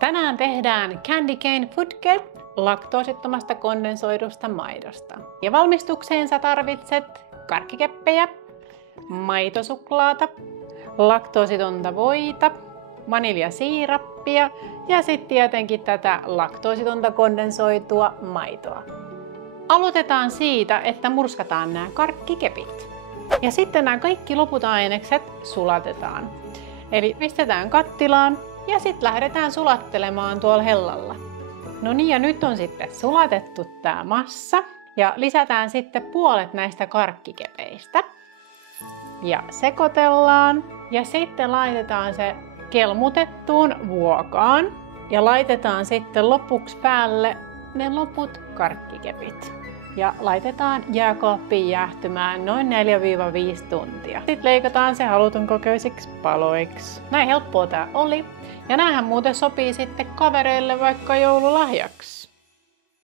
Tänään tehdään Candy Cane Foodcake laktoosittomasta kondensoidusta maidosta. Ja valmistukseen sä tarvitset karkkikeppejä, maitosuklaata, laktoositonta voita, vaniljasiirappia ja sitten tietenkin tätä laktoositonta kondensoitua maitoa. Aloitetaan siitä, että murskataan nämä karkkikepit. Ja sitten nämä kaikki loput ainekset sulatetaan. Eli pistetään kattilaan ja sitten lähdetään sulattelemaan tuolla hellalla. No niin, ja nyt on sitten sulatettu tää massa ja lisätään sitten puolet näistä karkkikepeistä. Ja sekoitellaan ja sitten laitetaan se kelmutettuun vuokaan ja laitetaan sitten lopuksi päälle ne loput karkkikepit. Ja laitetaan jääkaappiin jäähtymään noin 4-5 tuntia. Sitten leikataan se halutun kokoisiksi paloiksi. Näin helppoa tää oli. Ja näähän muuten sopii sitten kavereille vaikka joululahjaksi.